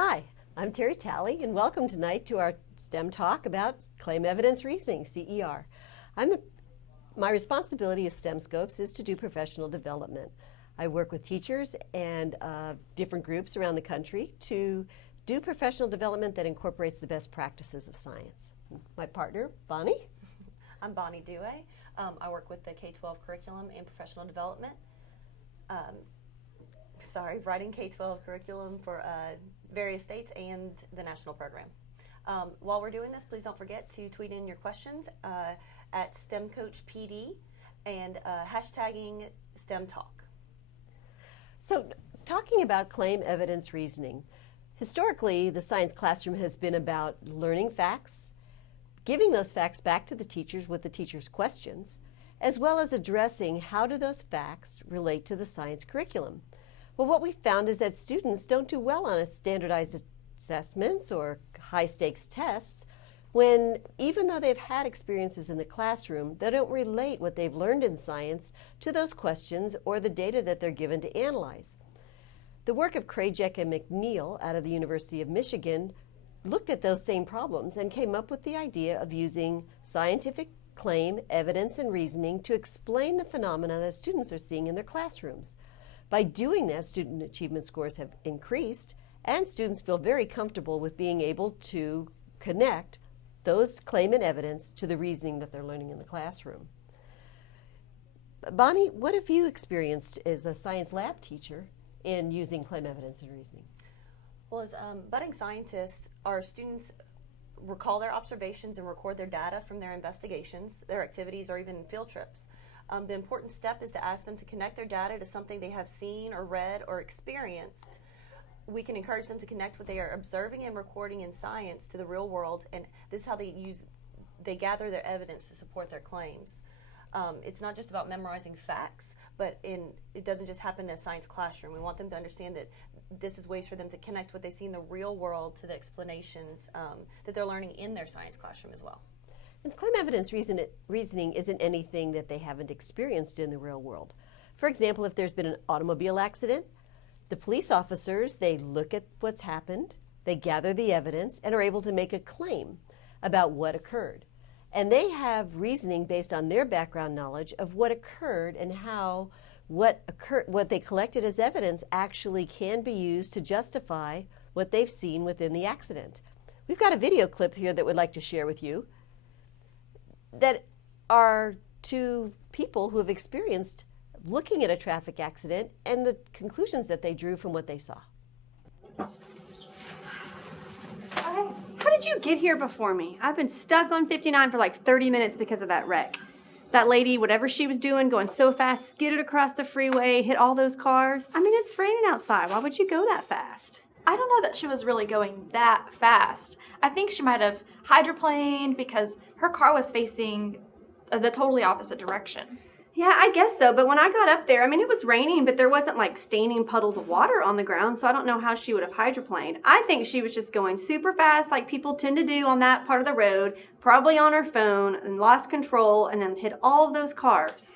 Hi, I'm Terry Talley, and welcome tonight to our STEM talk about claim evidence reasoning, CER. My responsibility with STEM Scopes is to do professional development. I work with teachers and different groups around the country to do professional development that incorporates the best practices of science. My partner, Bonnie. I'm Bonnie Dewey. I work with the K-12 curriculum and professional development. Writing K-12 curriculum for various states and the national program. While we're doing this, please don't forget to tweet in your questions at STEMcoachPD and hashtagging STEMtalk. So, talking about claim evidence reasoning, historically the science classroom has been about learning facts, giving those facts back to the teachers with the teachers' questions, as well as addressing how do those facts relate to the science curriculum. Well, what we found is that students don't do well on standardized assessments or high-stakes tests when, even though they've had experiences in the classroom, they don't relate what they've learned in science to those questions or the data that they're given to analyze. The work of Krajek and McNeil out of the University of Michigan looked at those same problems and came up with the idea of using scientific claim, evidence, and reasoning to explain the phenomena that students are seeing in their classrooms. By doing that, student achievement scores have increased, and students feel very comfortable with being able to connect those claim and evidence to the reasoning that they're learning in the classroom. Bonnie, what have you experienced as a science lab teacher in using claim evidence and reasoning? Well, as budding scientists, our students recall their observations and record their data from their investigations, their activities, or even field trips. The important step is to ask them to connect their data to something they have seen or read or experienced. We can encourage them to connect what they are observing and recording in science to the real world, and this is how they gather their evidence to support their claims. It's not just about memorizing facts, but it doesn't just happen in a science classroom. We want them to understand that this is ways for them to connect what they see in the real world to the explanations that they're learning in their science classroom as well. And claim evidence reasoning isn't anything that they haven't experienced in the real world. For example, if there's been an automobile accident, the police officers, they look at what's happened, they gather the evidence, and are able to make a claim about what occurred. And they have reasoning based on their background knowledge of what occurred and how what they collected as evidence actually can be used to justify what they've seen within the accident. We've got a video clip here that we'd like to share with you that are two people who have experienced looking at a traffic accident and the conclusions that they drew from what they saw. How did you get here before me? I've been stuck on 59 for like 30 minutes because of that wreck. That lady, whatever she was doing, going so fast, skidded across the freeway, hit all those cars. I mean, it's raining outside. Why would you go that fast? I don't know that she was really going that fast. I think she might have hydroplaned because her car was facing the totally opposite direction. Yeah, I guess so. But when I got up there, I mean, it was raining, but there wasn't like staining puddles of water on the ground, so I don't know how she would have hydroplaned. I think she was just going super fast like people tend to do on that part of the road, probably on her phone, and lost control and then hit all of those cars.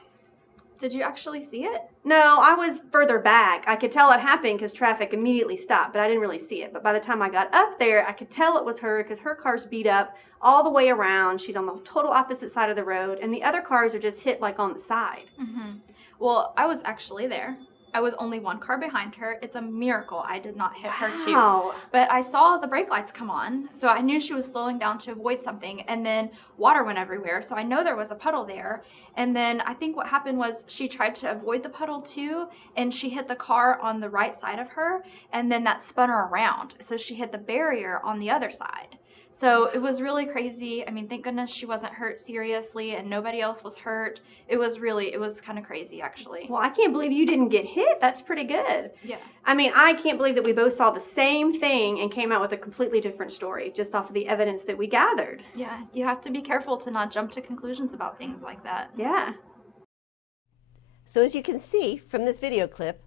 Did you actually see it? No, I was further back. I could tell it happened because traffic immediately stopped, but I didn't really see it. But by the time I got up there, I could tell it was her because her car's beat up all the way around. She's on the total opposite side of the road, and the other cars are just hit like on the side. Mm-hmm. Well, I was actually there. I was only one car behind her. It's a miracle I did not hit her too. But I saw the brake lights come on, so I knew she was slowing down to avoid something, and then water went everywhere, so I know there was a puddle there. And then I think what happened was she tried to avoid the puddle too, and she hit the car on the right side of her, and then that spun her around. So she hit the barrier on the other side. So it was really crazy. I mean, thank goodness she wasn't hurt seriously and nobody else was hurt. It was kind of crazy, actually. Well, I can't believe you didn't get hit. That's pretty good. Yeah. I mean, I can't believe that we both saw the same thing and came out with a completely different story just off of the evidence that we gathered. Yeah, you have to be careful to not jump to conclusions about things like that. Yeah. So as you can see from this video clip,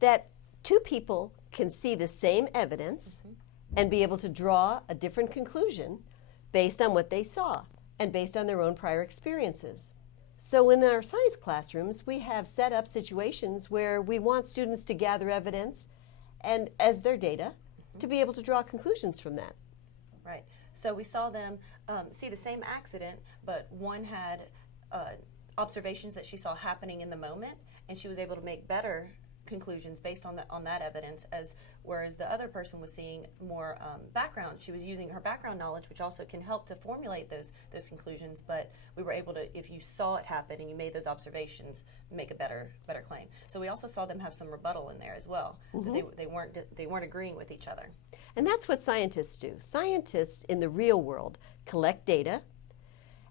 that two people can see the same evidence and be able to draw a different conclusion based on what they saw and based on their own prior experiences. So in our science classrooms, we have set up situations where we want students to gather evidence and as their data to be able to draw conclusions from that. Right. So we saw them see the same accident, but one had observations that she saw happening in the moment, and she was able to make better conclusions based on that evidence, whereas the other person was seeing more background. She was using her background knowledge, which also can help to formulate those conclusions, but we were able to, if you saw it happen and you made those observations, make a better claim. So we also saw them have some rebuttal in there as well. That they weren't agreeing with each other. And that's what scientists do. Scientists in the real world collect data,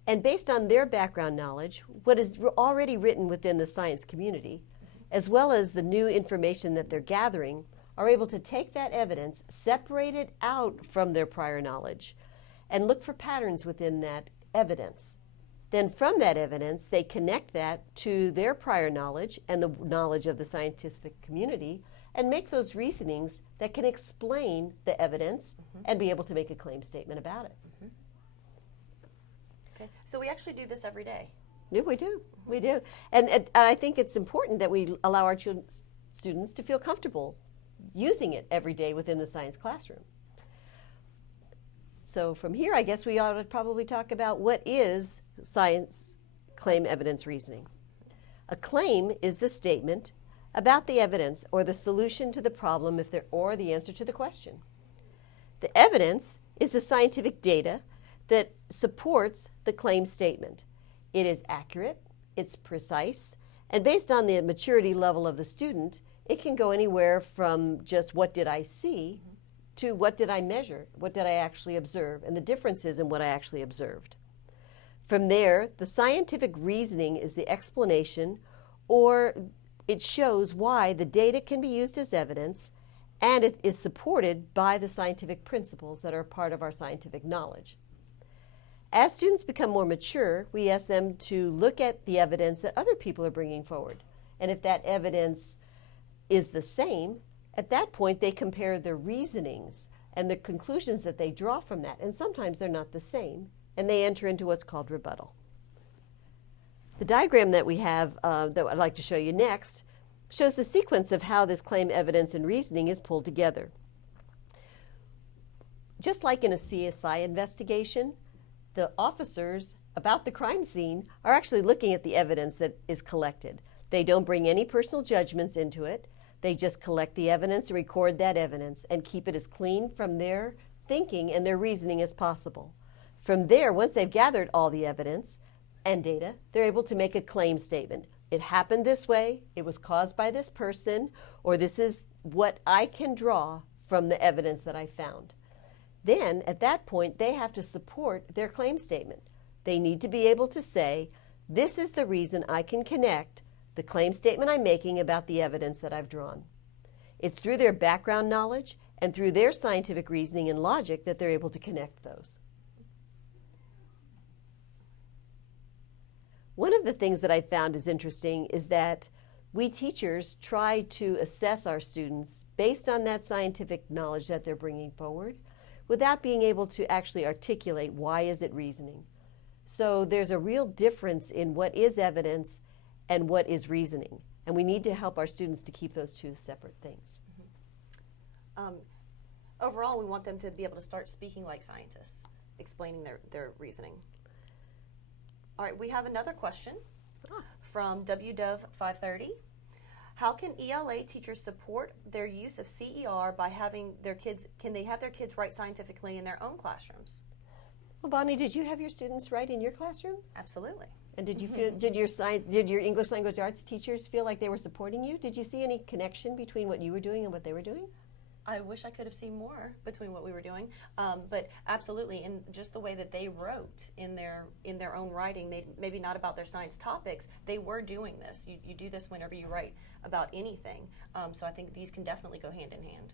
and based on their background knowledge, what is already written within the science community, as well as the new information that they're gathering, are able to take that evidence, separate it out from their prior knowledge, and look for patterns within that evidence. Then from that evidence, they connect that to their prior knowledge and the knowledge of the scientific community, and make those reasonings that can explain the evidence and be able to make a claim statement about it. Okay, so we actually do this every day. Yeah, we do. We do. And I think it's important that we allow our students to feel comfortable using it every day within the science classroom. So from here, I guess we ought to probably talk about what is science claim evidence reasoning. A claim is the statement about the evidence or the solution to the problem or the answer to the question. The evidence is the scientific data that supports the claim statement. It is accurate, it's precise, and based on the maturity level of the student, it can go anywhere from just what did I see to what did I measure, what did I actually observe, and the differences in what I actually observed. From there, the scientific reasoning is the explanation, or it shows why the data can be used as evidence, and it is supported by the scientific principles that are part of our scientific knowledge. As students become more mature, we ask them to look at the evidence that other people are bringing forward. And if that evidence is the same, at that point they compare their reasonings and the conclusions that they draw from that. And sometimes they're not the same, and they enter into what's called rebuttal. The diagram that we have that I'd like to show you next shows the sequence of how this claim evidence and reasoning is pulled together. Just like in a CSI investigation, the officers about the crime scene are actually looking at the evidence that is collected. They don't bring any personal judgments into it. They just collect the evidence, record that evidence, and keep it as clean from their thinking and their reasoning as possible. From there, once they've gathered all the evidence and data, they're able to make a claim statement. It happened this way, it was caused by this person, or this is what I can draw from the evidence that I found. Then, at that point, they have to support their claim statement. They need to be able to say, this is the reason I can connect the claim statement I'm making about the evidence that I've drawn. It's through their background knowledge and through their scientific reasoning and logic that they're able to connect those. One of the things that I found is interesting is that we teachers try to assess our students based on that scientific knowledge that they're bringing forward, without being able to actually articulate why is it reasoning. So there's a real difference in what is evidence and what is reasoning. And we need to help our students to keep those two separate things. Overall, we want them to be able to start speaking like scientists, explaining their reasoning. All right, we have another question from WDov 530. How can ELA teachers support their use of CER by having their kids, can they have their kids write scientifically in their own classrooms? Well, Bonnie, did you have your students write in your classroom? Absolutely. And did you feel, did your English language arts teachers feel like they were supporting you? Did you see any connection between what you were doing and what they were doing? I wish I could have seen more between what we were doing, but absolutely, in just the way that they wrote in their own writing, maybe not about their science topics, they were doing this. You do this whenever you write about anything, so I think these can definitely go hand in hand.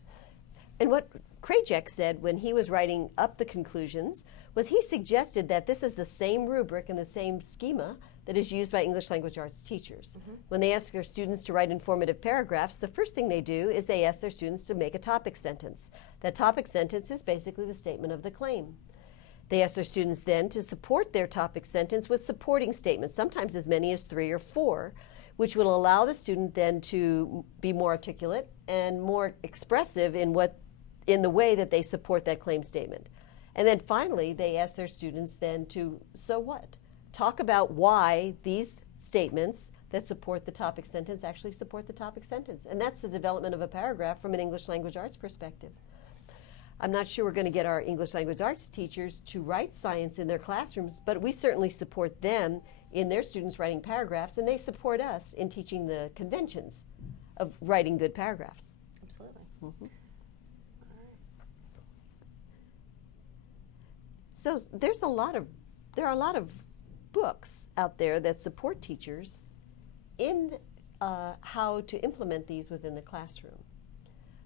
And what Krajek said when he was writing up the conclusions was he suggested that this is the same rubric and the same schema that is used by English language arts teachers. When they ask their students to write informative paragraphs, the first thing they do is they ask their students to make a topic sentence. That topic sentence is basically the statement of the claim. They ask their students then to support their topic sentence with supporting statements, sometimes as many as 3 or 4, which will allow the student then to be more articulate and more expressive in what in the way that they support that claim statement. And then finally, they ask their students then to, so what? Talk about why these statements that support the topic sentence actually support the topic sentence. And that's the development of a paragraph from an English language arts perspective. I'm not sure we're going to get our English language arts teachers to write science in their classrooms, but we certainly support them in their students writing paragraphs, and they support us in teaching the conventions of writing good paragraphs. Absolutely. Mm-hmm. So there are a lot of books out there that support teachers in how to implement these within the classroom.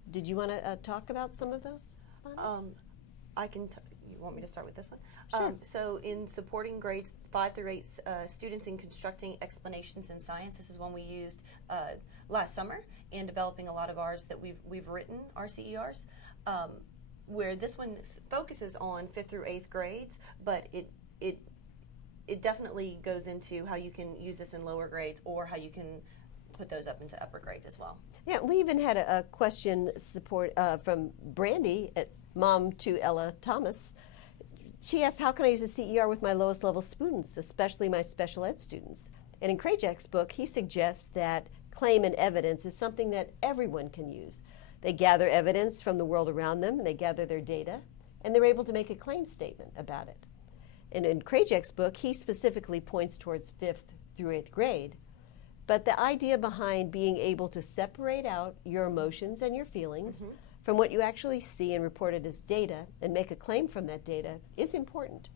Did you want to talk about some of those? You want me to start with this one? Sure. So in supporting grades 5 through 8 students in constructing explanations in science, this is one we used last summer in developing a lot of ours that we've written, our CERs, where this one focuses on 5th through 8th grades, but it definitely goes into how you can use this in lower grades or how you can put those up into upper grades as well. Yeah, we even had a question from Brandy at Mom to Ella Thomas. She asked, how can I use a CER with my lowest level students, especially my special ed students? And in Krajcik's book, he suggests that claim and evidence is something that everyone can use. They gather evidence from the world around them, and they gather their data, and they're able to make a claim statement about it. And in Krajcik's book, he specifically points towards 5th through 8th grade. But the idea behind being able to separate out your emotions and your feelings from what you actually see and report it as data and make a claim from that data is important.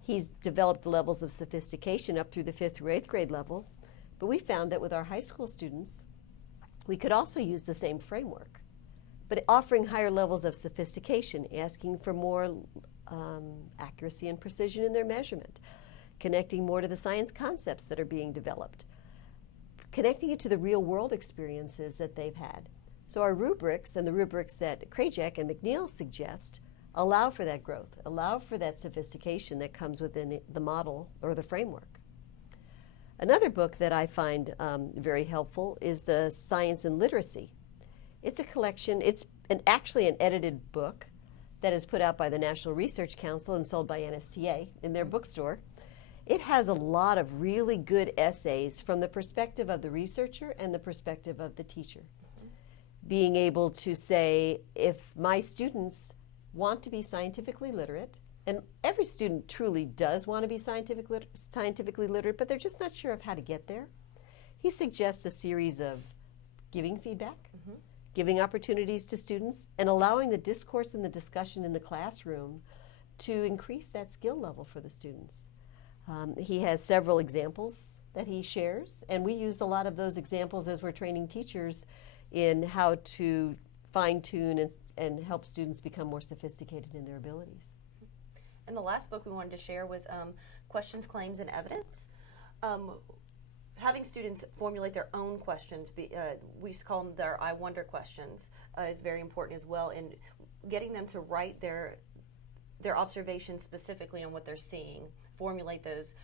He's developed the levels of sophistication up through the 5th through 8th grade level, but we found that with our high school students, we could also use the same framework, but offering higher levels of sophistication, asking for more accuracy and precision in their measurement, connecting more to the science concepts that are being developed, connecting it to the real world experiences that they've had. So our rubrics and the rubrics that Krajcik and McNeil suggest allow for that growth, allow for that sophistication that comes within the model or the framework. Another book that I find very helpful is the Science and Literacy. It's a collection, it's actually an edited book that is put out by the National Research Council and sold by NSTA in their bookstore. It has a lot of really good essays from the perspective of the researcher and the perspective of the teacher. Being able to say, if my students want to be scientifically literate, and every student truly does want to be scientifically literate, but they're just not sure of how to get there, he suggests a series of giving feedback, giving opportunities to students, and allowing the discourse and the discussion in the classroom to increase that skill level for the students. He has several examples that he shares, and we use a lot of those examples as we're training teachers in how to fine-tune and help students become more sophisticated in their abilities. And the last book we wanted to share was Questions, Claims, and Evidence. Having students formulate their own questions, we used to call them their I wonder questions, is very important as well, in getting them to write their observations specifically on what they're seeing, formulate those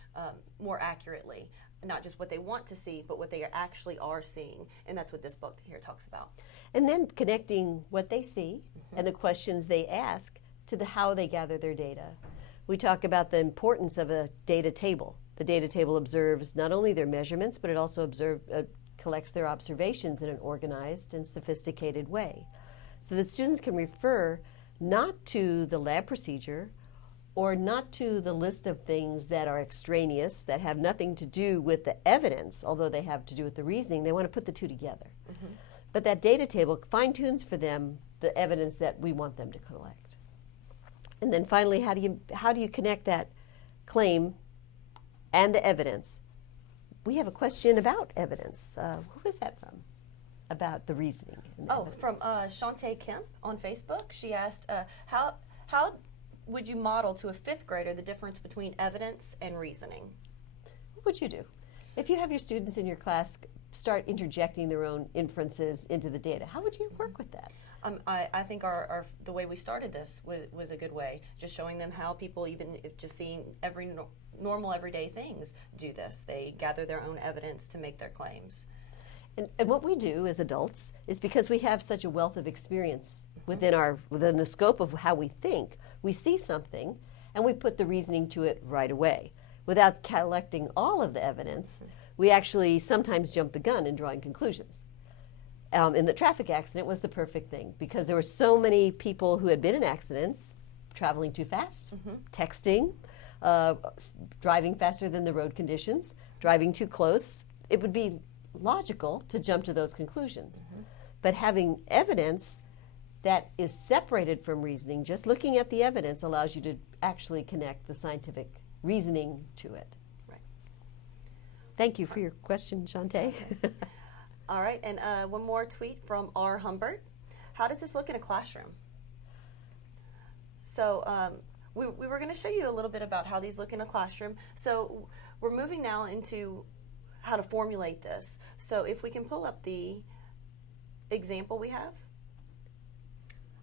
more accurately, not just what they want to see, but what they actually are seeing, and that's what this book here talks about. And then connecting what they see and the questions they ask to how they gather their data. We talk about the importance of a data table. The data table observes not only their measurements, but it also collects their observations in an organized and sophisticated way, so that students can refer not to the lab procedure or not to the list of things that are extraneous, that have nothing to do with the evidence, although they have to do with the reasoning. They want to put the two together. But that data table fine-tunes for them the evidence that we want them to collect. And then finally, how do you connect that claim and the evidence? We have a question about evidence. Who is that from? About the reasoning. And the evidence. From Shantae Kemp on Facebook. She asked, how would you model to a 5th grader the difference between evidence and reasoning? What would you do? If you have your students in your class start interjecting their own inferences into the data, how would you work with that? I think the way we started this was a good way, just showing them how people, even if just seeing normal everyday things, do this. They gather their own evidence to make their claims. And what we do as adults is, because we have such a wealth of experience within the scope of how we think, we see something and we put the reasoning to it right away. Without collecting all of the evidence, we actually sometimes jump the gun in drawing conclusions. In the traffic accident was the perfect thing because there were so many people who had been in accidents, traveling too fast, texting, driving faster than the road conditions, driving too close. It would be logical to jump to those conclusions. But having evidence that is separated from reasoning, just looking at the evidence allows you to actually connect the scientific reasoning to it. Right. Thank you for your question, Shantae. All right, and one more tweet from R. Humbert. How does this look in a classroom? So we were going to show you a little bit about how these look in a classroom. So we're moving now into how to formulate this. So if we can pull up the example we have.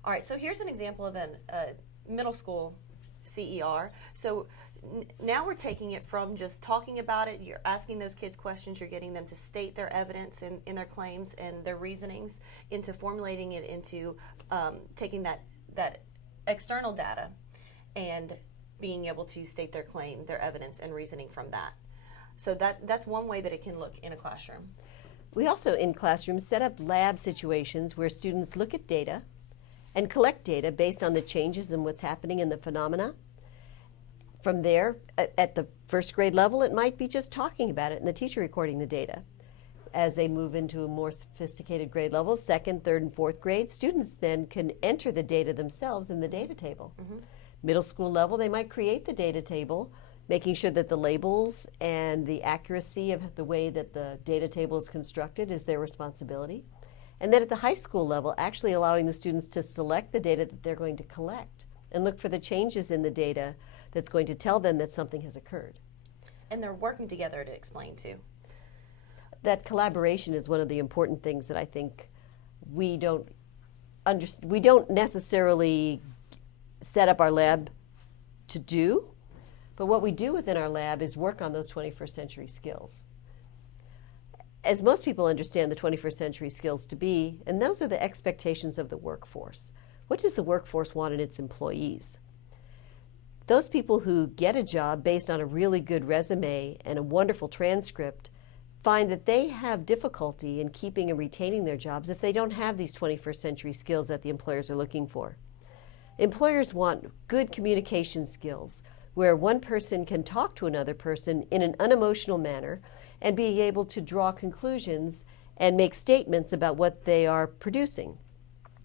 All right, so here's an example of a middle school CER. So now we're taking it from just talking about it, you're asking those kids questions, you're getting them to state their evidence in their claims and their reasonings, into formulating it into taking that external data and being able to state their claim, their evidence, and reasoning from that. So that's one way that it can look in a classroom. We also, in classrooms, set up lab situations where students look at data and collect data based on the changes in what's happening in the phenomena. From there, at the first grade level, it might be just talking about it and the teacher recording the data. As they move into a more sophisticated grade levels, second, third, and fourth grade, students then can enter the data themselves in the data table. Middle school level, they might create the data table, making sure that the labels and the accuracy of the way that the data table is constructed is their responsibility. And then at the high school level, actually allowing the students to select the data that they're going to collect and look for the changes in the data that's going to tell them that something has occurred. And they're working together to explain too. That collaboration is one of the important things that I think we don't necessarily set up our lab to do, but what we do within our lab is work on those 21st century skills. As most people understand the 21st century skills to be, and those are the expectations of the workforce. What does the workforce want in its employees? Those people who get a job based on a really good resume and a wonderful transcript find that they have difficulty in keeping and retaining their jobs if they don't have these 21st century skills that the employers are looking for. Employers want good communication skills where one person can talk to another person in an unemotional manner and be able to draw conclusions and make statements about what they are producing.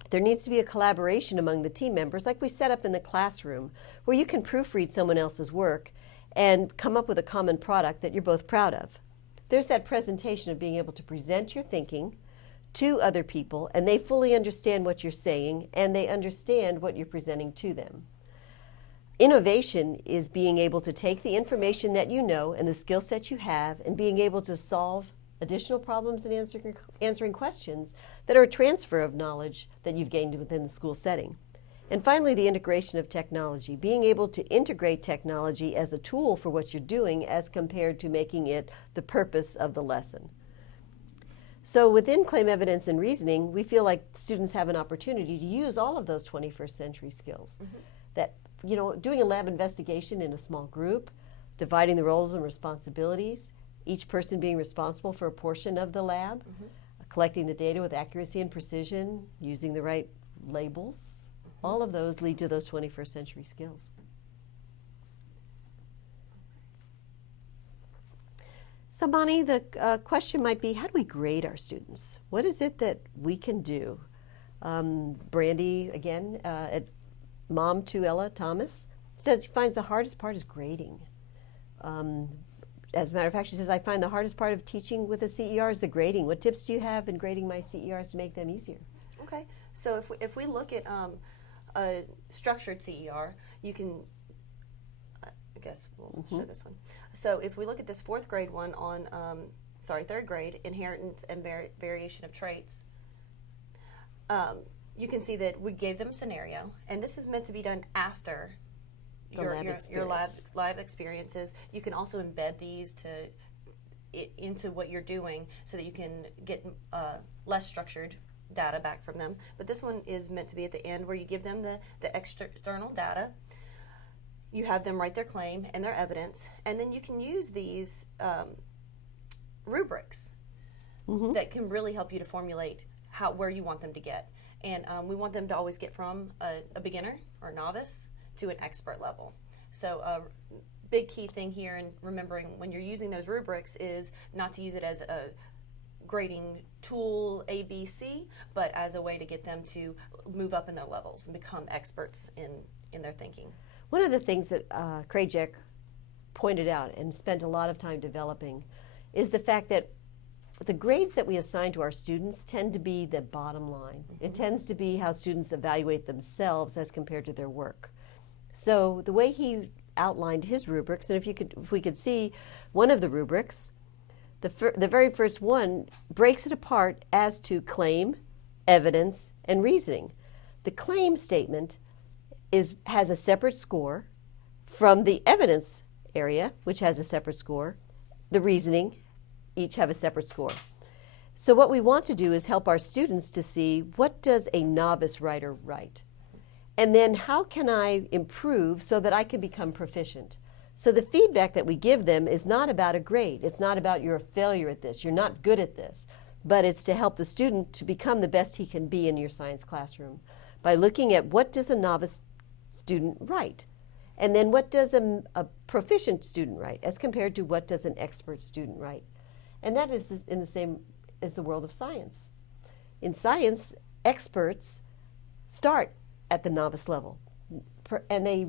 There needs to be a collaboration among the team members, like we set up in the classroom, where you can proofread someone else's work and come up with a common product that you're both proud of. There's that presentation of being able to present your thinking to other people, and they fully understand what you're saying, and they understand what you're presenting to them. Innovation is being able to take the information that you know and the skill set you have and being able to solve additional problems and answering questions that are a transfer of knowledge that you've gained within the school setting. And finally, the integration of technology, being able to integrate technology as a tool for what you're doing as compared to making it the purpose of the lesson. So within claim evidence and reasoning, we feel like students have an opportunity to use all of those 21st century skills. That, doing a lab investigation in a small group, dividing the roles and responsibilities, each person being responsible for a portion of the lab, collecting the data with accuracy and precision, using the right labels, all of those lead to those 21st century skills. So Bonnie, the question might be, how do we grade our students? What is it that we can do? Brandy, again, at Mom to Ella Thomas, says she finds the hardest part is grading. As a matter of fact, she says, I find the hardest part of teaching with a CER is the grading. What tips do you have in grading my CERs to make them easier? Okay, so if we look at a structured CER, you can, I guess we'll show this one. So if we look at this fourth grade one on, third grade, inheritance and variation of traits, you can see that we gave them a scenario, and this is meant to be done after your lab experiences. You can also embed these into what you're doing so that you can get less structured data back from them. But this one is meant to be at the end, where you give them the external data. You have them write their claim and their evidence, and then you can use these rubrics that can really help you to formulate where you want them to get. And we want them to always get from a beginner or novice to an expert level. So a big key thing here in remembering when you're using those rubrics is not to use it as a grading tool A, B, C, but as a way to get them to move up in their levels and become experts in their thinking. One of the things that Krajek pointed out and spent a lot of time developing is the fact that the grades that we assign to our students tend to be the bottom line. It tends to be how students evaluate themselves as compared to their work. So the way he outlined his rubrics, and if we could see one of the rubrics, the very first one breaks it apart as to claim, evidence, and reasoning. The claim statement has a separate score from the evidence area, which has a separate score. The reasoning each have a separate score. So what we want to do is help our students to see, what does a novice writer write? And then how can I improve so that I can become proficient? So the feedback that we give them is not about a grade. It's not about you're a failure at this, you're not good at this, but it's to help the student to become the best he can be in your science classroom by looking at what does a novice student write? And then what does a proficient student write as compared to what does an expert student write? And that is in the same as the world of science. In science, experts start at the novice level, and they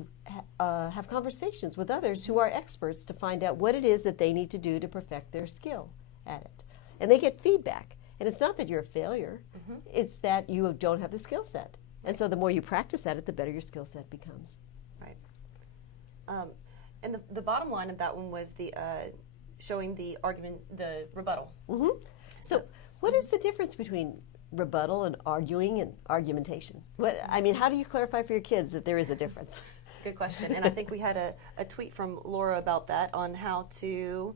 have conversations with others who are experts to find out what it is that they need to do to perfect their skill at it. And they get feedback. And it's not that you're a failure, it's that you don't have the skill set. And so the more you practice at it, the better your skill set becomes. Right. And the bottom line of that one was the showing the rebuttal. So what is the difference between rebuttal and arguing and argumentation? How do you clarify for your kids that there is a difference? Good question. And I think we had a tweet from Laura about that on how to,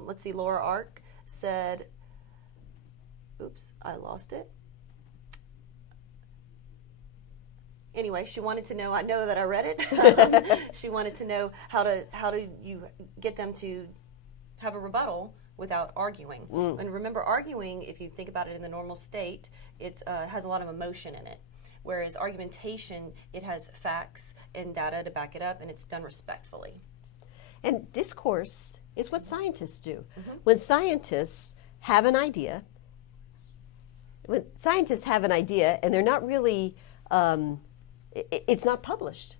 let's see, Laura Ark said, oops, I lost it. Anyway, she wanted to know, I know that I read it, she wanted to know how do you get them to have a rebuttal without arguing. And remember, arguing, if you think about it in the normal state, it has a lot of emotion in it. Whereas argumentation, it has facts and data to back it up, and it's done respectfully. And discourse is what scientists do. When scientists have an idea, and they're not really, it's not published,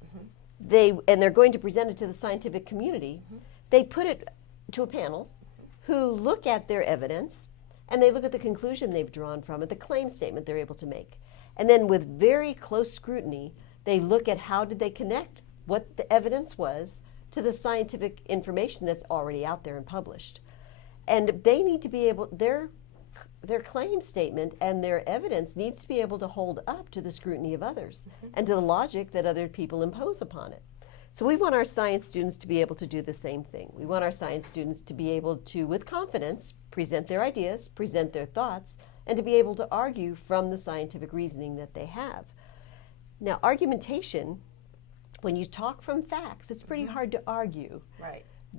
and they're going to present it to the scientific community, they put it to a panel who look at their evidence, and they look at the conclusion they've drawn from it, the claim statement they're able to make. And then with very close scrutiny, they look at how did they connect what the evidence was to the scientific information that's already out there and published. And they need to be able, their claim statement and their evidence needs to be able to hold up to the scrutiny of others and to the logic that other people impose upon it. So we want our science students to be able to do the same thing. We want our science students to be able to, with confidence, present their ideas, present their thoughts, and to be able to argue from the scientific reasoning that they have. Now, argumentation, when you talk from facts, it's pretty hard to argue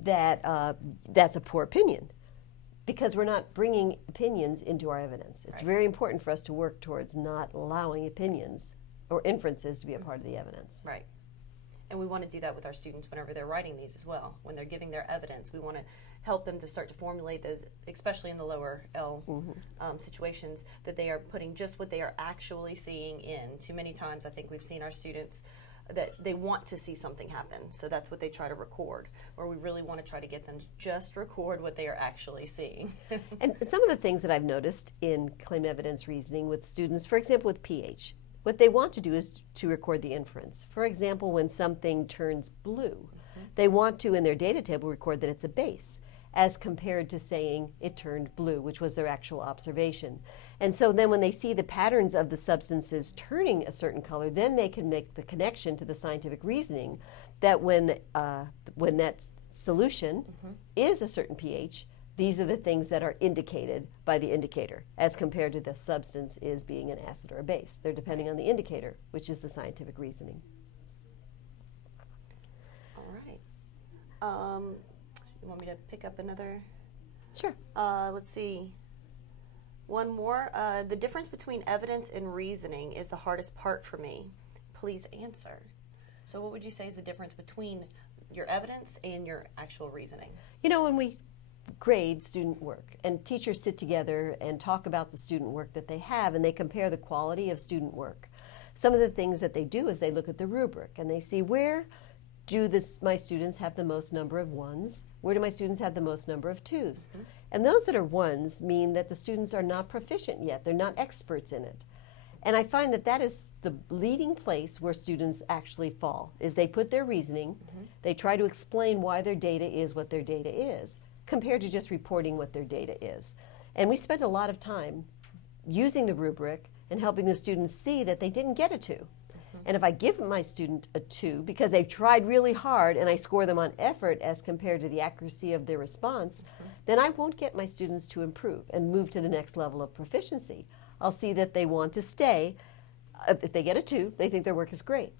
that that's a poor opinion, because we're not bringing opinions into our evidence. It's very important for us to work towards not allowing opinions or inferences to be a part of the evidence. Right. And we want to do that with our students whenever they're writing these as well. When they're giving their evidence, we want to help them to start to formulate those, especially in the lower L situations, that they are putting just what they are actually seeing in. Too many times I think we've seen our students that they want to see something happen, so that's what they try to record, or we really want to try to get them to just record what they are actually seeing. And some of the things that I've noticed in claim evidence reasoning with students, for example with pH, what they want to do is to record the inference. For example, when something turns blue, they want to, in their data table, record that it's a base, as compared to saying it turned blue, which was their actual observation. And so then when they see the patterns of the substances turning a certain color, then they can make the connection to the scientific reasoning that when that solution is a certain pH, these are the things that are indicated by the indicator, as compared to the substance is being an acid or a base. They're depending on the indicator, which is the scientific reasoning. All right. You want me to pick up another? Sure. Let's see. One more. The difference between evidence and reasoning is the hardest part for me. Please answer. So what would you say is the difference between your evidence and your actual reasoning? You know, when we grade student work and teachers sit together and talk about the student work that they have, and they compare the quality of student work, some of the things that they do is they look at the rubric and they see, where do my students have the most number of ones? Where do my students have the most number of twos? Mm-hmm. And those that are ones mean that the students are not proficient yet. They're not experts in it. And I find that that is the leading place where students actually fall, is they put their reasoning, they try to explain why their data is what their data is, compared to just reporting what their data is. And we spend a lot of time using the rubric and helping the students see that they didn't get a 2. And if I give my student a 2 because they've tried really hard and I score them on effort as compared to the accuracy of their response, then I won't get my students to improve and move to the next level of proficiency. I'll see that they want to stay. If they get a 2, they think their work is great.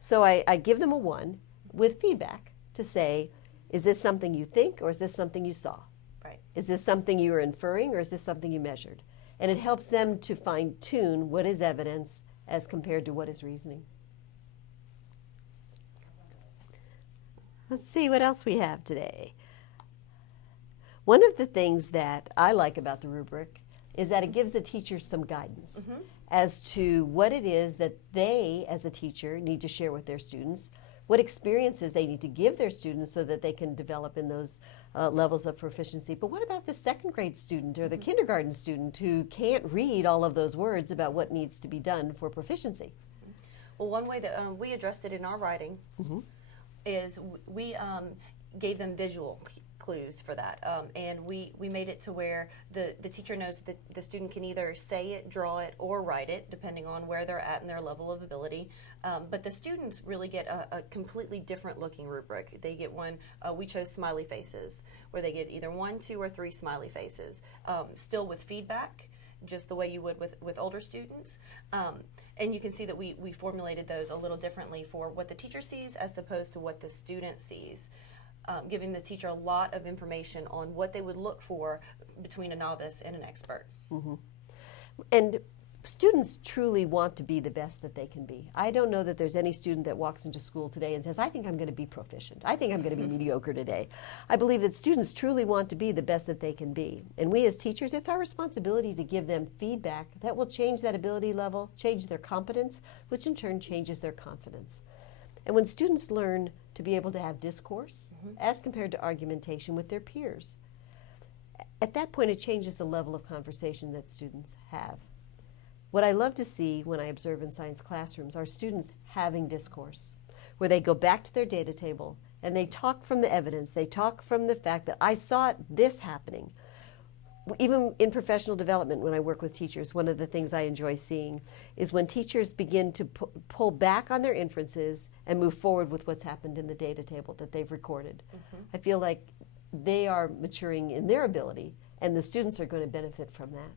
So I give them a 1 with feedback to say, is this something you think, or is this something you saw? Right. Is this something you are inferring, or is this something you measured? And it helps them to fine-tune what is evidence as compared to what is reasoning. Let's see what else we have today. One of the things that I like about the rubric is that it gives the teachers some guidance as to what it is that they, as a teacher, need to share with their students, what experiences they need to give their students so that they can develop in those levels of proficiency. But what about the second grade student or the kindergarten student who can't read all of those words about what needs to be done for proficiency? Well, one way that we addressed it in our writing is we gave them visual clues for that, and we made it to where the teacher knows that the student can either say it, draw it, or write it, depending on where they're at in their level of ability. But the students really get a completely different looking rubric. They get one, we chose smiley faces, where they get either 1, 2, or 3 smiley faces, still with feedback, just the way you would with older students. And you can see that we formulated those a little differently for what the teacher sees as opposed to what the student sees. Giving the teacher a lot of information on what they would look for between a novice and an expert. And students truly want to be the best that they can be. I don't know that there's any student that walks into school today and says, I think I'm going to be proficient. I think I'm going to be mediocre today. I believe that students truly want to be the best that they can be. And we as teachers, it's our responsibility to give them feedback that will change that ability level, change their competence, which in turn changes their confidence. And when students learn to be able to have discourse as compared to argumentation with their peers, at that point it changes the level of conversation that students have. What I love to see when I observe in science classrooms are students having discourse, where they go back to their data table and they talk from the evidence, they talk from the fact that I saw this happening. Even in professional development, when I work with teachers, one of the things I enjoy seeing is when teachers begin to pull back on their inferences and move forward with what's happened in the data table that they've recorded. I feel like they are maturing in their ability, and the students are going to benefit from that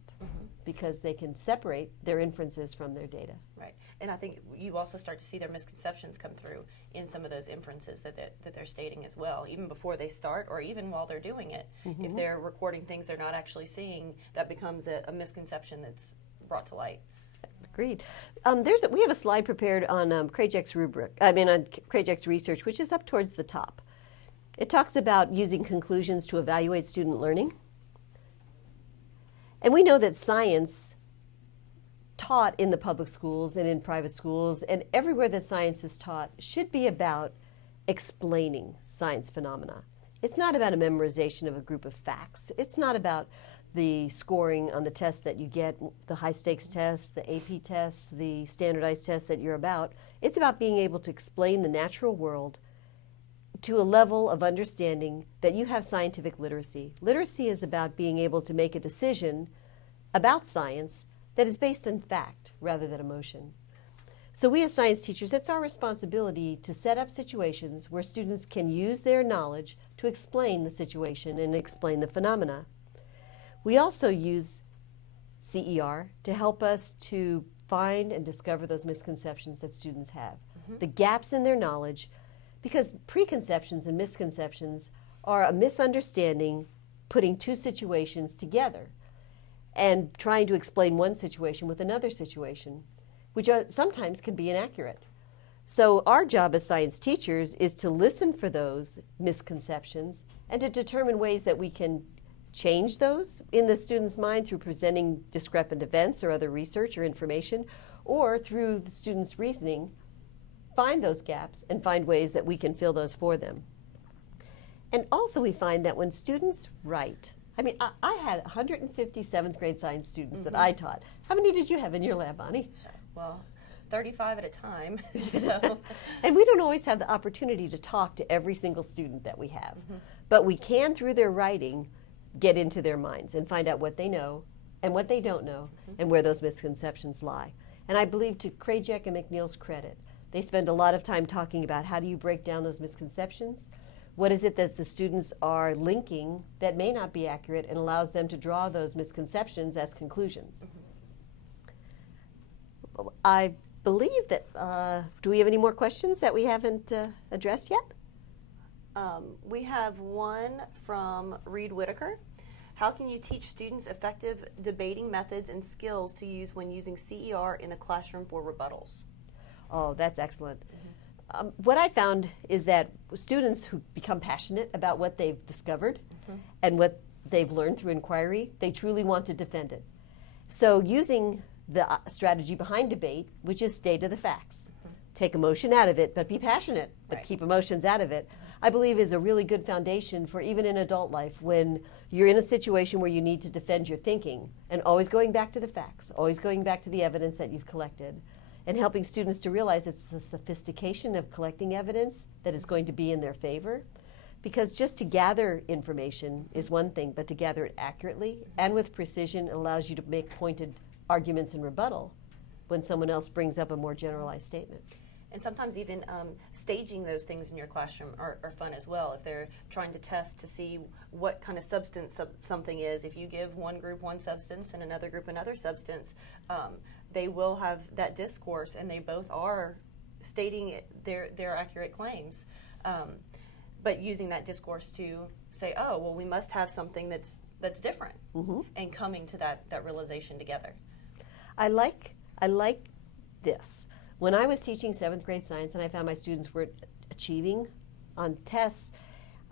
because they can separate their inferences from their data. Right. And I think you also start to see their misconceptions come through in some of those inferences that they're stating as well, even before they start or even while they're doing it. If they're recording things they're not actually seeing, that becomes a misconception that's brought to light. Agreed. We have a slide prepared on Krajcik's rubric. On Krajcik's research, which is up towards the top. It talks about using conclusions to evaluate student learning. And we know that science taught in the public schools and in private schools and everywhere that science is taught should be about explaining science phenomena. It's not about a memorization of a group of facts. It's not about the scoring on the test that you get, the high-stakes tests, the AP tests, the standardized tests that you're about. It's about being able to explain the natural world to a level of understanding that you have scientific literacy. Literacy is about being able to make a decision about science that is based on fact rather than emotion. So we as science teachers, it's our responsibility to set up situations where students can use their knowledge to explain the situation and explain the phenomena. We also use CER to help us to find and discover those misconceptions that students have, the gaps in their knowledge, because preconceptions and misconceptions are a misunderstanding putting two situations together and trying to explain one situation with another situation, which sometimes can be inaccurate. So our job as science teachers is to listen for those misconceptions and to determine ways that we can change those in the student's mind through presenting discrepant events or other research or information, or through the student's reasoning, find those gaps and find ways that we can fill those for them. And also we find that when students write, I had 150 7th grade science students that I taught. How many did you have in your lab, Bonnie? Well, 35 at a time. So. And we don't always have the opportunity to talk to every single student that we have. But we can, through their writing, get into their minds and find out what they know and what they don't know and where those misconceptions lie. And I believe, to Krajek and McNeil's credit, they spend a lot of time talking about how do you break down those misconceptions. What is it that the students are linking that may not be accurate and allows them to draw those misconceptions as conclusions? I believe that, do we have any more questions that we haven't addressed yet? We have one from Reed Whitaker. How can you teach students effective debating methods and skills to use when using CER in the classroom for rebuttals? Oh, that's excellent. What I found is that students who become passionate about what they've discovered and what they've learned through inquiry, they truly want to defend it. So using the strategy behind debate, which is state of the facts, take emotion out of it, but be passionate, but keep emotions out of it, I believe is a really good foundation for even in adult life when you're in a situation where you need to defend your thinking, and always going back to the facts, always going back to the evidence that you've collected, and helping students to realize it's the sophistication of collecting evidence that is going to be in their favor. Because just to gather information is one thing, but to gather it accurately and with precision allows you to make pointed arguments in rebuttal when someone else brings up a more generalized statement. And sometimes even staging those things in your classroom are fun as well. If they're trying to test to see what kind of substance something is, if you give one group one substance and another group another substance, they will have that discourse, and they both are stating their accurate claims. But using that discourse to say, oh, well, we must have something that's different, and coming to that realization together. I like this. When I was teaching 7th grade science and I found my students were achieving on tests,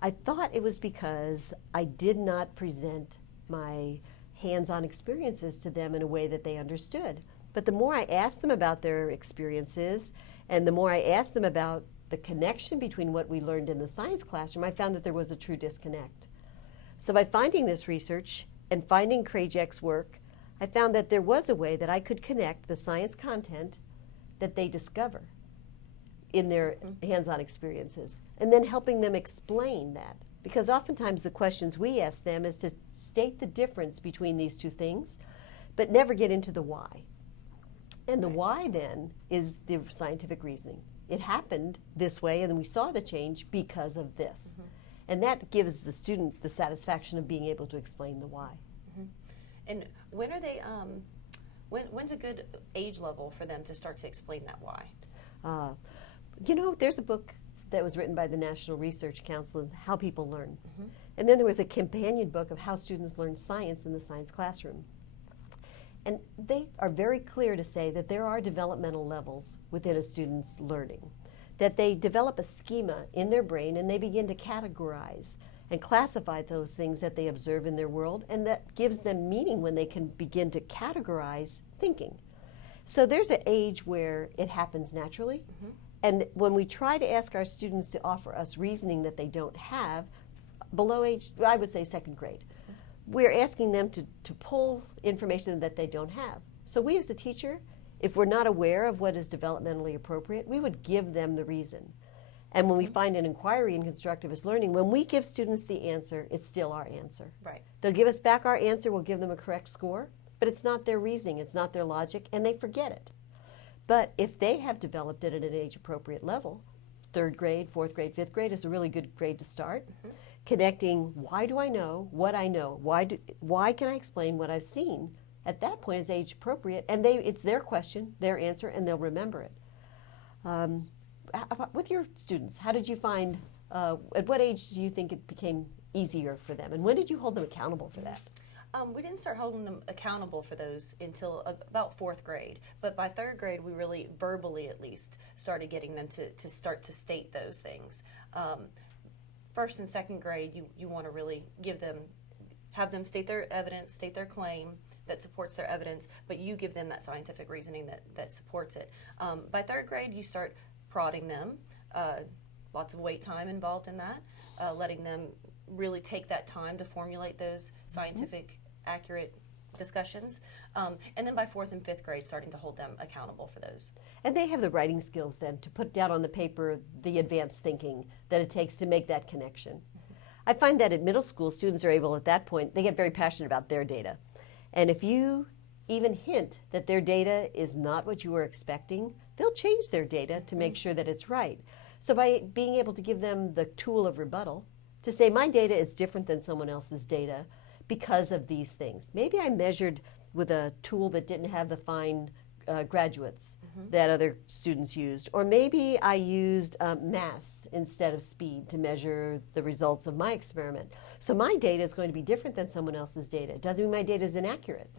I thought it was because I did not present my hands-on experiences to them in a way that they understood. But the more I asked them about their experiences and the more I asked them about the connection between what we learned in the science classroom, I found that there was a true disconnect. So by finding this research and finding Krajek's work, I found that there was a way that I could connect the science content that they discover in their hands-on experiences, and then helping them explain that. Because oftentimes the questions we ask them is to state the difference between these two things, but never get into the why. And the why then is the scientific reasoning. It happened this way, and we saw the change because of this. And that gives the student the satisfaction of being able to explain the why. And when are they, when's a good age level for them to start to explain that why? There's a book that was written by the National Research Council, How People Learn. And then there was a companion book of how students learn science in the science classroom. And they are very clear to say that there are developmental levels within a student's learning, that they develop a schema in their brain and they begin to categorize and classify those things that they observe in their world, and that gives them meaning when they can begin to categorize thinking. So there's an age where it happens naturally, and when we try to ask our students to offer us reasoning that they don't have, below age, I would say 2nd grade, we're asking them to pull information that they don't have. So we as the teacher, if we're not aware of what is developmentally appropriate, we would give them the reason. And when we find an inquiry in constructivist learning, when we give students the answer, it's still our answer. Right. They'll give us back our answer, we'll give them a correct score, but it's not their reasoning, it's not their logic, and they forget it. But if they have developed it at an age-appropriate level, 3rd grade, 4th grade, 5th grade is a really good grade to start. Connecting, why do I know what I know? Why can I explain what I've seen? At that point, it's age-appropriate, and it's their question, their answer, and they'll remember it. With your students, how did you find, at what age do you think it became easier for them? And when did you hold them accountable for that? We didn't start holding them accountable for those until about 4th grade. But by 3rd grade, we really, verbally at least, started getting them to start to state those things. 1st and 2nd grade, you want to really have them state their evidence, state their claim that supports their evidence, but you give them that scientific reasoning that supports it. By 3rd grade, you start prodding them. Lots of wait time involved in that, letting them really take that time to formulate those scientific, accurate discussions. And then by 4th and 5th grade, starting to hold them accountable for those. And they have the writing skills then to put down on the paper the advanced thinking that it takes to make that connection. I find that at middle school, students are able at that point, they get very passionate about their data. And if you even hint that their data is not what you were expecting, they'll change their data to make sure that it's right. So by being able to give them the tool of rebuttal, to say my data is different than someone else's data because of these things. Maybe I measured with a tool that didn't have the fine graduates that other students used. Or maybe I used mass instead of speed to measure the results of my experiment. So my data is going to be different than someone else's data. It doesn't mean my data is inaccurate.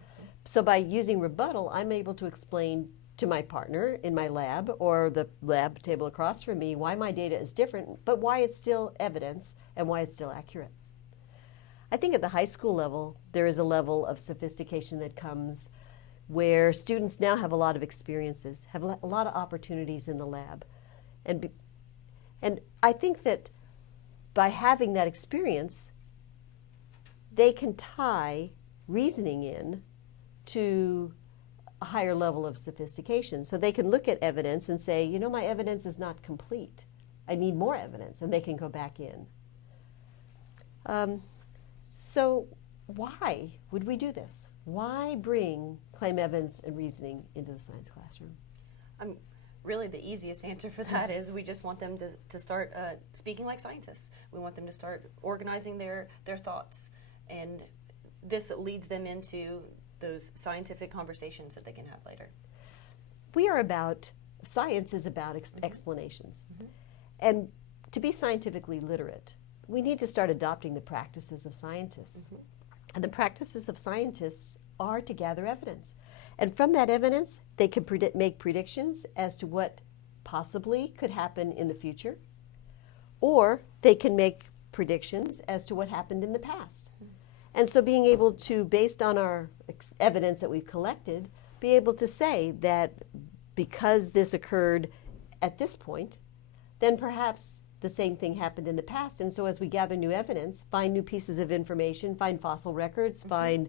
So by using rebuttal, I'm able to explain to my partner in my lab or the lab table across from me why my data is different, but why it's still evidence and why it's still accurate. I think at the high school level, there is a level of sophistication that comes where students now have a lot of experiences, have a lot of opportunities in the lab. And I think that by having that experience, they can tie reasoning in to a higher level of sophistication. So they can look at evidence and say, you know, my evidence is not complete. I need more evidence, and they can go back in. So why would we do this? Why bring claim evidence and reasoning into the science classroom? Really, the easiest answer for that is we just want them to start speaking like scientists. We want them to start organizing their thoughts, and this leads them into those scientific conversations that they can have later. Science is about explanations. And to be scientifically literate, we need to start adopting the practices of scientists. And the practices of scientists are to gather evidence. And from that evidence, they can make predictions as to what possibly could happen in the future, or they can make predictions as to what happened in the past. And so being able to, based on our evidence that we've collected, be able to say that because this occurred at this point, then perhaps the same thing happened in the past. And so as we gather new evidence, find new pieces of information, find fossil records, find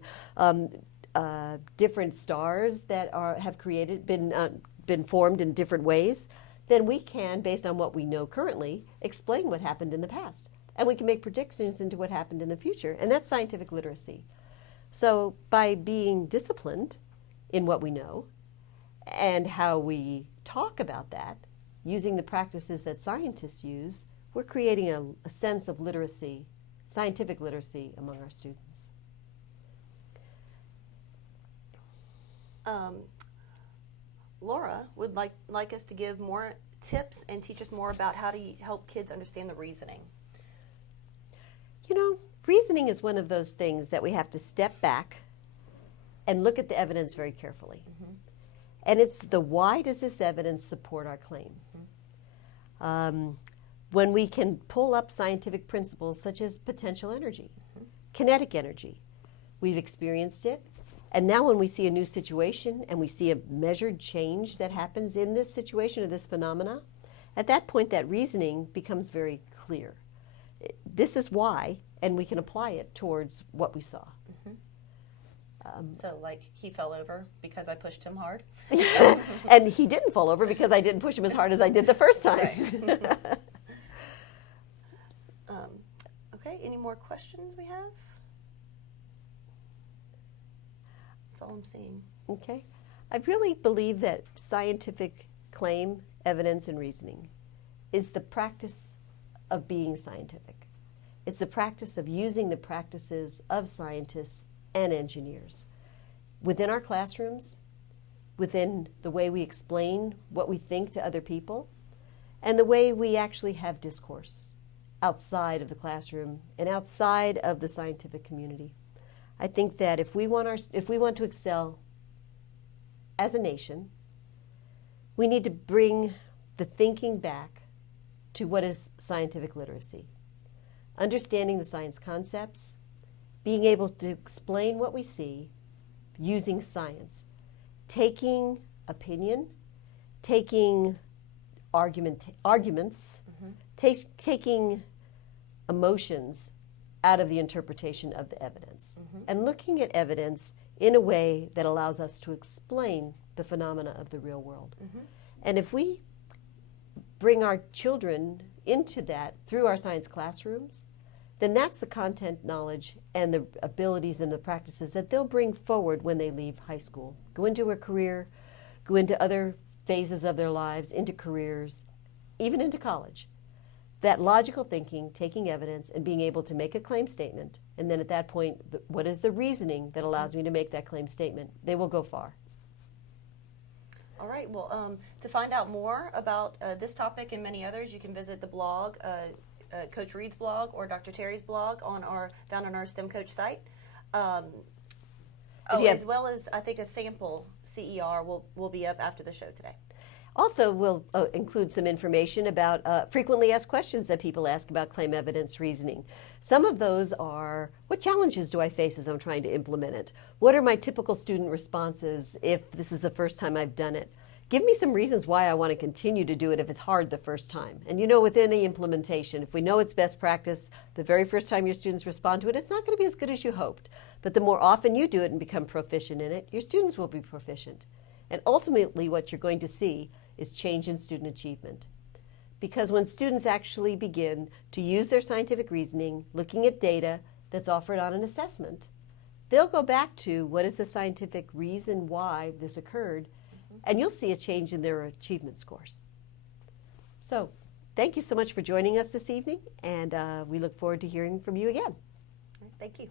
different stars that have been formed in different ways, then we can, based on what we know currently, explain what happened in the past. And we can make predictions into what happened in the future. And that's scientific literacy. So by being disciplined in what we know and how we talk about that, using the practices that scientists use, we're creating a sense of literacy, scientific literacy among our students. Laura would like us to give more tips and teach us more about how to help kids understand the reasoning. You know, reasoning is one of those things that we have to step back and look at the evidence very carefully. And it's the why does this evidence support our claim? When we can pull up scientific principles such as potential energy, kinetic energy, we've experienced it. And now when we see a new situation and we see a measured change that happens in this situation or this phenomena, at that point that reasoning becomes very clear. This is why, and we can apply it towards what we saw. So like he fell over because I pushed him hard? And he didn't fall over because I didn't push him as hard as I did the first time. Right. Okay, any more questions we have? That's all I'm seeing. Okay. I really believe that scientific claim, evidence, and reasoning is the practice of being scientific. It's the practice of using the practices of scientists and engineers within our classrooms, within the way we explain what we think to other people, and the way we actually have discourse outside of the classroom and outside of the scientific community. I think that if we want to excel as a nation, we need to bring the thinking back to what is scientific literacy. Understanding the science concepts, being able to explain what we see using science, taking opinion, taking arguments, taking emotions out of the interpretation of the evidence, and looking at evidence in a way that allows us to explain the phenomena of the real world. And if we bring our children into that through our science classrooms, then that's the content knowledge and the abilities and the practices that they'll bring forward when they leave high school, go into a career, go into other phases of their lives, into careers, even into college. That logical thinking, taking evidence, and being able to make a claim statement, and then at that point, what is the reasoning that allows me to make that claim statement? They will go far. All right, well, to find out more about this topic and many others, you can visit the blog, Coach Reed's blog or Dr. Terry's blog down on our STEM Coach site. As well as I think a sample CER will be up after the show today. Also, we'll include some information about frequently asked questions that people ask about claim evidence reasoning. Some of those are, what challenges do I face as I'm trying to implement it? What are my typical student responses if this is the first time I've done it? Give me some reasons why I want to continue to do it if it's hard the first time. And you know, with any implementation, if we know it's best practice, the very first time your students respond to it, it's not going to be as good as you hoped. But the more often you do it and become proficient in it, your students will be proficient. And ultimately, what you're going to see is change in student achievement. Because when students actually begin to use their scientific reasoning, looking at data that's offered on an assessment, they'll go back to what is the scientific reason why this occurred, and you'll see a change in their achievement scores. So, thank you so much for joining us this evening, and we look forward to hearing from you again. Thank you.